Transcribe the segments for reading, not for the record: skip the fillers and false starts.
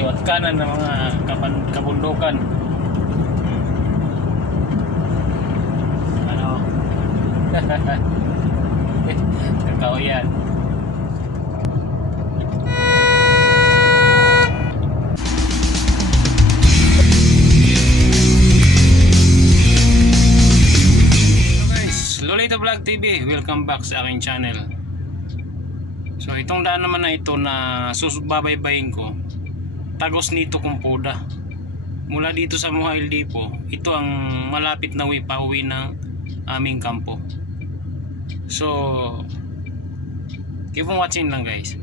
kaliwat kanan ng mga kabundukan. Ano? Kakao yan. Lolito Vlog TV, welcome back sa aking channel. So itong daan naman na ito na susubaybayin ko, Tagos Nito Kumpuda. Mula dito sa Muhail Dipo, ito ang malapit na pauwi ng aming kampo. So keep on watching lang guys.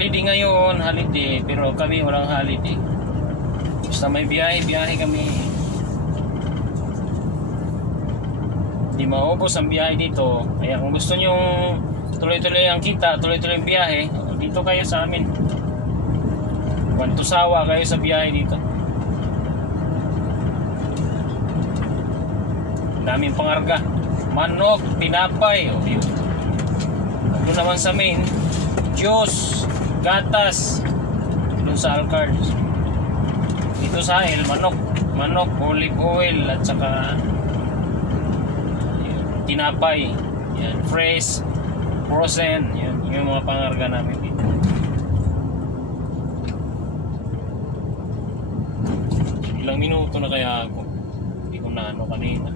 Holiday ngayon, holiday, pero kami walang holiday. Basta may biyahe kami. Hindi maubos ang biyahe dito. Kaya kung gusto nyo tuloy-tuloy ang kita, tuloy-tuloy ang biyahe, dito kayo sa amin. Tusawa kayo sa biyahe dito. Daming pangarga. Manok, tinapay, o yun. Doon naman sa main, Diyos, gatas, doon sa Alcard. Dito sa Hil, manok, olive oil, at saka tinapay, yan, fresh, frozen, yan, yung mga pangarga namin dito. Ilang minuto na kaya ako, hindi ko na ano kanina.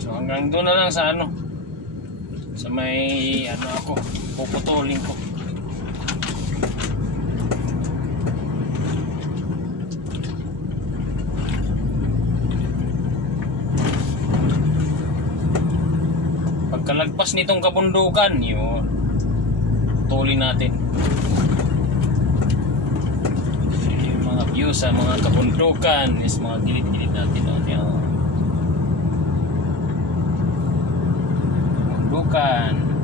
So hanggang doon na lang sa ano, sa may ano ako, puputulin ko. Pagkalagpas nitong kabundukan, yun, putulin natin yung mga view sa mga kabundukan, is mga gilid-gilid natin, yun. Bukan.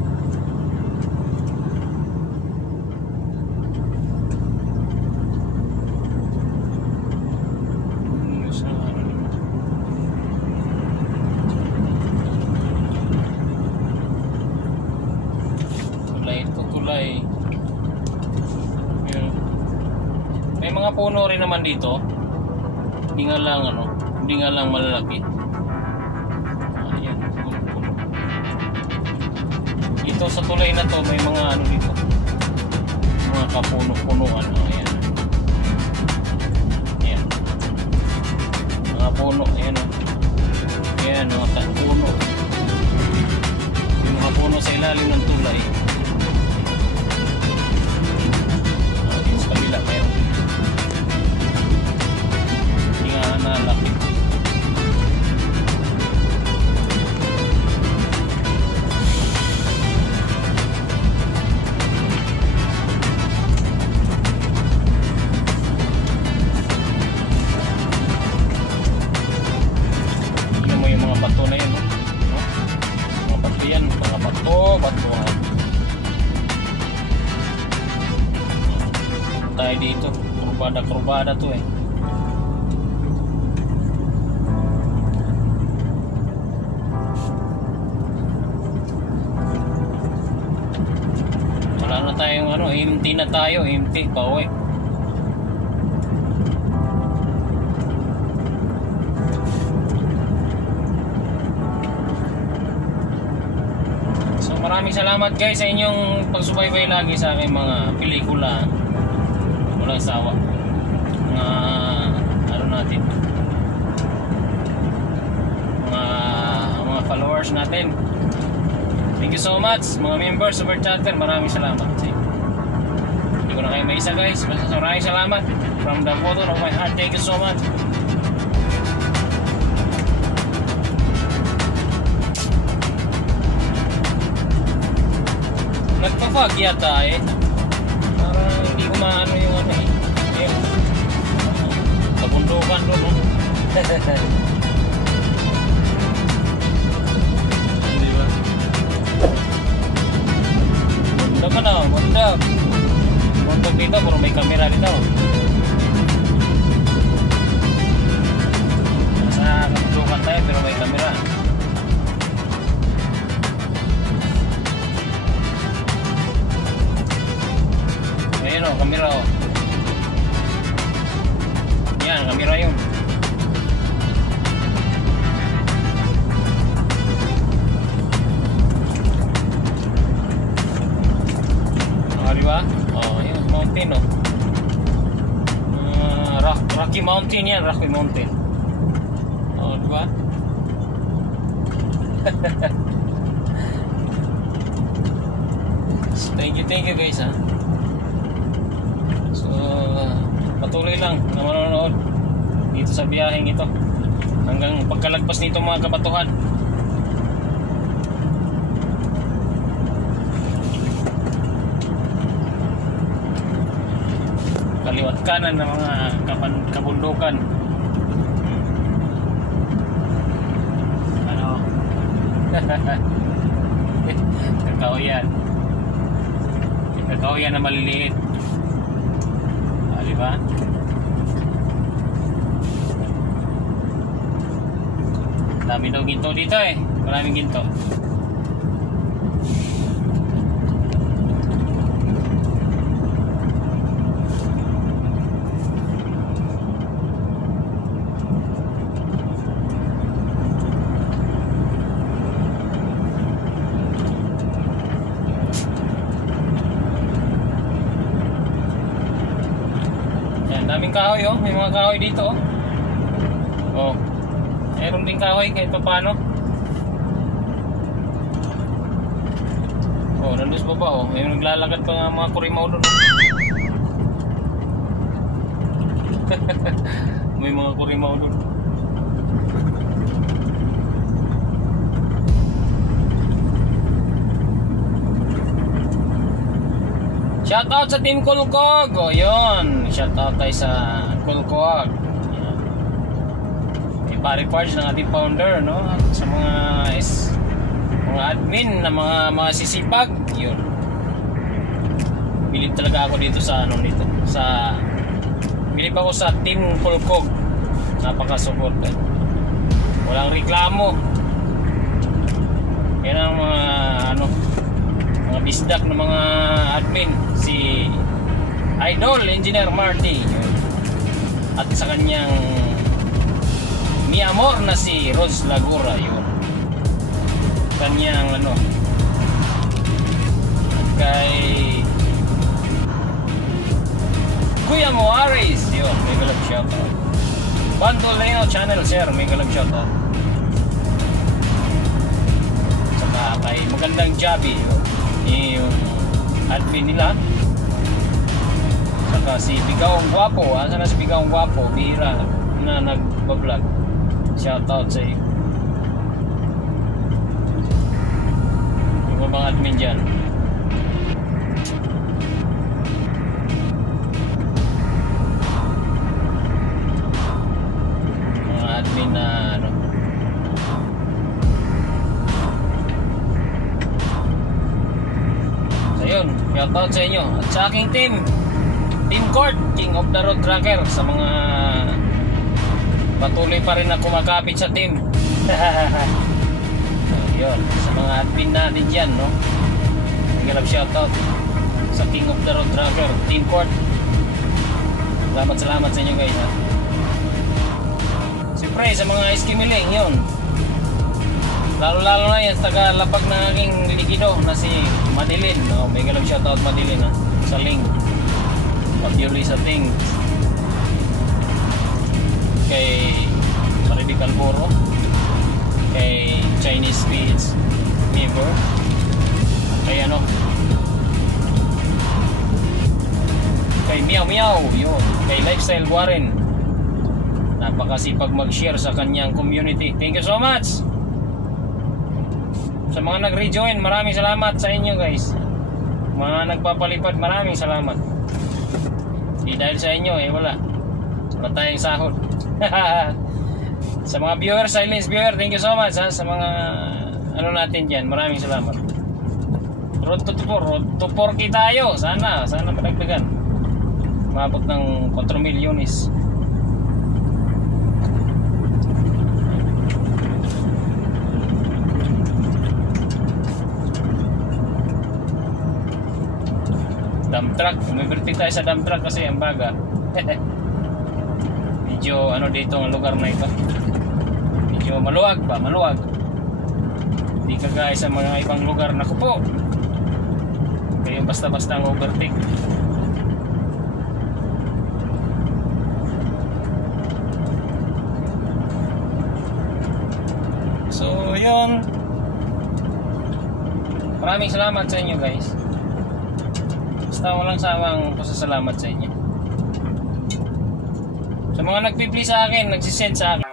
Tulay. May mga puno rin naman dito. Hindi nga lang malalaki. Dito sa tulay na to may mga ano dito, mga kapuno-punuan. Ayan, ayan, mga puno, ayan, ayan, mga puno, yung mga puno sa ilalim ng tulay. Sa kabila mayroon, hindi nga nalaki. Bato na yun, no? Mga bato yan, mga bato tayo dito, kurbada to eh. Wala na tayong ano, empty na tayo, empty, pauwi. Maraming salamat guys sa inyong pagsubaybay lagi sa aking mga pelikula. Walang sawa. Mga ano natin, mga followers natin. Thank you so much mga members, super chatter. Maraming salamat. Hindi ko na kayo maisa guys. Maraming salamat from the bottom of my heart. Thank you so much. Nagpa-fog yata eh. Parang hindi ko maano yung ano eh. Kabundukan doon. dito, pero may camera dito. Nasa kabundukan tayo pero may camera. Ayan o, camera o. Yan, camera yun. Diba? Oh, yun, mountain, oh. Rocky Mountain yan, Rocky Mountain. Oh, diba? So, thank you guys, ha. So, patuloy lang na manonood dito sa biyaheng ito hanggang pagkalagpas nito mga kabatuhan. Kaliwat kanan ng mga kabundukan. Ano? Kakaoyan. Kakaoyan na maliliit. Ah, diba? Dami daw ginto dito eh. Maraming ginto. Daming kahoy, oh. May mga kahoy dito, oh. Oh. Meron din kahoy kahit pa paano. Oh, nandun sa baba, oh. May naglalakad pa nga mga kurimaw doon. May mga kurimaw doon. Shoutout sa Team Kulkog. O yun, shoutout tayo sa Kulkog. May pare parts ng ating founder, no? Sa mga admin na mga sisipag. Yun. Bilib talaga ako dito sa dito. Bilib ako sa Team Kulkog. Napaka-support. Walang reklamo. Yan ang mga bisdak ng mga admin, si Idol Engineer Marty at sa kanyang mi amor na si Rose Lagura, yun kanyang kay Kuya Moaris, yun, may galag shoutout. Bandoleo Channel, sir, may galag shoutout. Saka kay Magandang Jabi, yun, yung admin nila. Saka si Bigawang Guwapo. Asa na si Bigawang Guwapo? Bihira na nagbablog. Shoutout sa iyo. Yung mga admin dyan. Mga admin na shoutout sa inyo at sa aking team Court, King of the Road Tracker, sa mga patuloy pa rin na kumakapit sa team. Yun, sa mga admin natin dyan, no? Nagkalap shoutout sa King of the Road Tracker, Team Court. Salamat sa inyo guys, ha? Siyempre sa mga iskimiling, yun, lalo na yan, taga-lapag ng aking likido na si Madeline, no? May galang shoutout Madeline, ha? Sa link Pabuli sa ting kay Maridi Calboro, kay Chinese Speeds Neighbor, kay kay Meow Meow, yun, kay Lifestyle Warren, napakasipag mag-share sa kanyang community. Thank you so much sa mga nag-rejoin. Maraming salamat sa inyo guys, mga nagpapalipad, maraming salamat. Di dahil sa inyo wala tayong sahod. Sa mga viewer, silence viewer, thank you so much, ha? Sa mga natin dyan, maraming salamat. Road to 4K tayo, sana madagdagan. Umabot ng 4 milyones. Dump truck, umiberti tayo sa dump truck kasi ang baga. Medyo ano dito ang lugar na ito, medyo maluwag ba, maluwag. Hindi kagaya sa mga ibang lugar na kupo kayo basta-basta ang overtake. So yun, maraming salamat sa inyo guys. Basta walang sawang pasasalamat sa inyo. Sa mga nagpipli sa akin, nagsisend sa akin.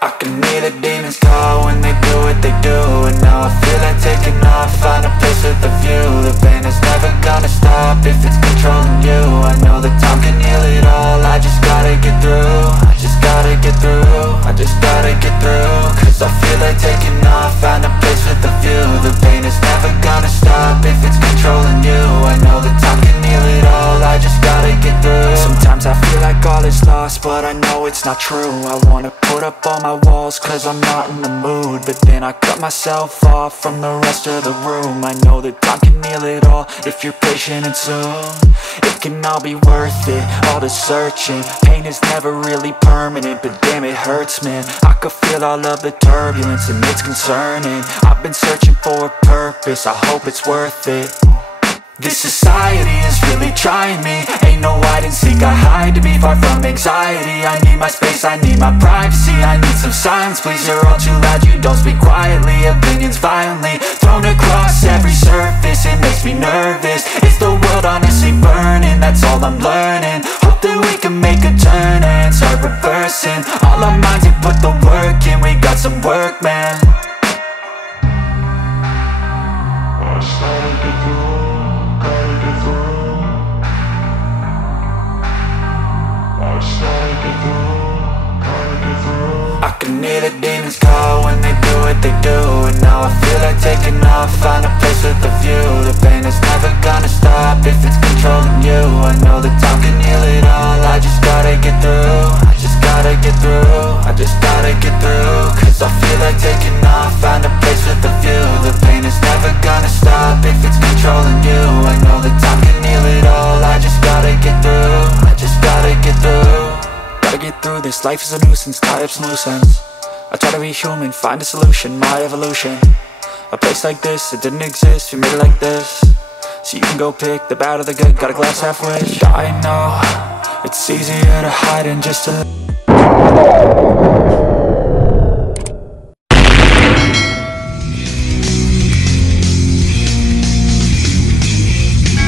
I can hear the demons call when they do what they do. And now I feel like taking off, find a place with a view. The pain is never gonna stop if it's controlling you. I know that time can heal it all, I just gotta get through. I just gotta get through, I just gotta get through. Cause I feel like taking off, find a place with a view. The pain is never gonna stop if it's controlling you. I know that time can heal it all, I just gotta get through. Sometimes I feel like all is lost, but I know it's not true. I wanna put up all my walls cause I'm not in the mood, but then I cut myself off from the rest of the room. I know that time can heal it all if you're patient and soon it can all be worth it, all the searching. Pain is never really permanent, but damn it hurts man. I could feel all of the turbulence and it's concerning. I've been searching for a purpose, I hope it's worth it. This society is really trying me. Ain't no hide and seek, I hide to be far from anxiety. I need my space, I need my privacy. I need some silence, please, you're all too loud. You don't speak quietly, opinions violently thrown across every surface. It makes me nervous, is the world honestly burning? That's all I'm learning. Hope that we can make a turn and start reversing all our minds and put the work in. We got some work, man. I started to do. I can hear the demons call when they do what they do. And now I feel like taking off, find a place with a view. The pain is never gonna stop if it's controlling you. I know that time can heal it all, I just gotta get through. I just gotta get through, I just gotta get through. Cause I feel like taking off, find a place with a view. The pain is never gonna stop if it's controlling you. I know that time can heal it all, I just gotta get through. I just gotta get through. Gotta get through this, life is a nuisance, tie up some loose ends. I try to be human, find a solution, my evolution. A place like this, it didn't exist, we made it like this. So you can go pick the bad or the good, got a glass half wish. I know, it's easier to hide than just to